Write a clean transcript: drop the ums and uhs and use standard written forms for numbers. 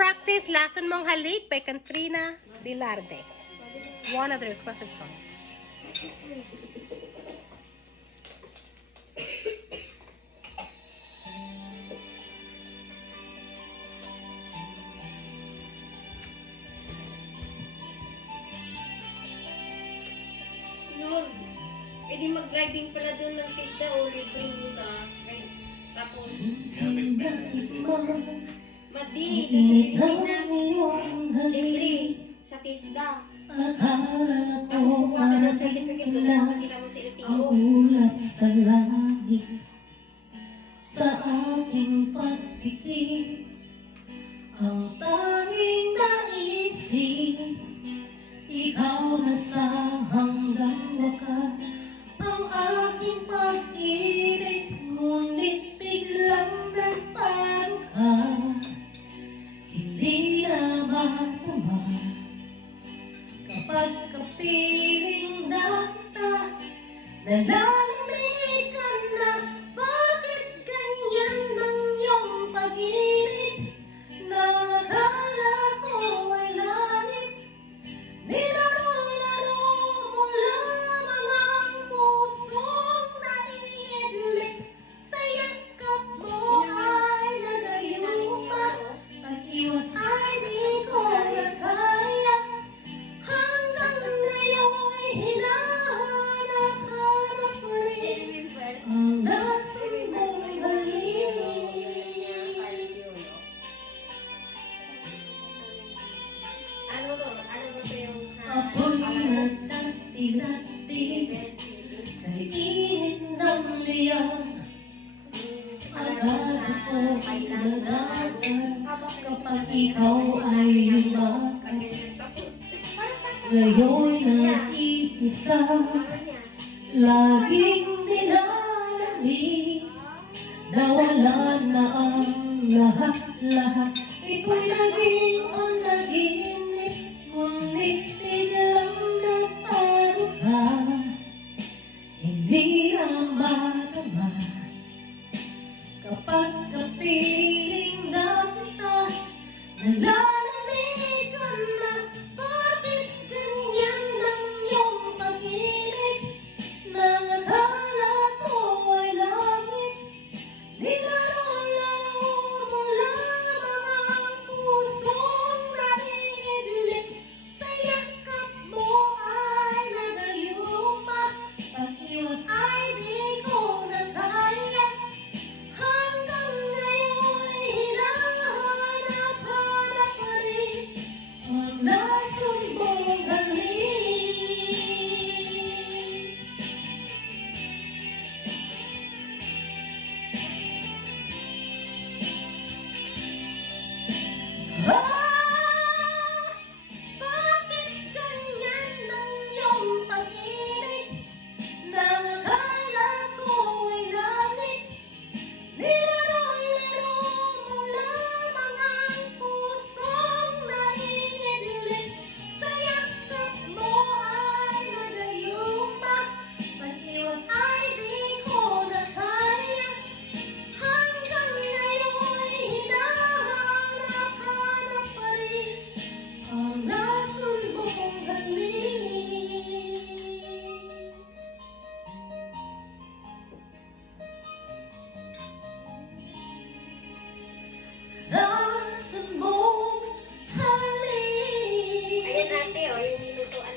practice Lason Mong Halik by Katrina Bilarde. One of the requested songs. Noon, pwede mag-driving pala doon ng pista o libre mo na. Tapos, Madi, sa Pilipinas, libre sa TISDA. Tapos kukuha ka ng certificate doon na makakita mo sa LTO. Ulat sa langit sa aking pagpipig, ang tanging naisip, ikaw na sa hanggang wakas. Ang aking pag-ibig, ngunit biglang nagparuha, hindi na matama kapag kapiling na kita. Nalalamig ka na, bakit ganyan ang iyong pag-ibig? Nang akala ko ay langit, nilaro-laro mo lamang ang pusong naiidlik. Sa yakap mo ay nagayuma, pag-iwas ay di ko na kaya. Hanggang ngayon'y hinahanap-hanap pa rin ang nasumbong halik. Ano to? Ano ba ito yung sa... Ako'y nagtati-rati sa init ng liyan. Agad ako'y nanagan kapag ikaw ay lumakan. Ngayon'y nag-iisa, laging nilalamig, nawala na ang lahat-lahat. Ito'y naging ang naginip, ngunit biglang nagparuha, hindi na matama kapag kapiling na kita. Nalalamig ka na, bakit ganyan ang iyong pag-ibig? Nang akala ko ay langit, nilaro-laro mo lamang ang pusong naiidlik. Sa yakap mo ay nagayuma, pag-iwas ay di ko na kaya. Hanggang ngayon'y hinahanap-hanap pa rin ang nasumbong halik. Bakit ganyan ang iyong pag-ibig? Nang akala ko ay langit, nilaro-laro mo lamang ang pusong naiidlik. Sa yakap mo ay nagayuma, pag-iwas ay di ko na kaya. Hanggang ngayon'y hinahanap-hanap pa rin ang nasumbong halik. Nasumbong halik. Ayan ate, o, yung nilutuan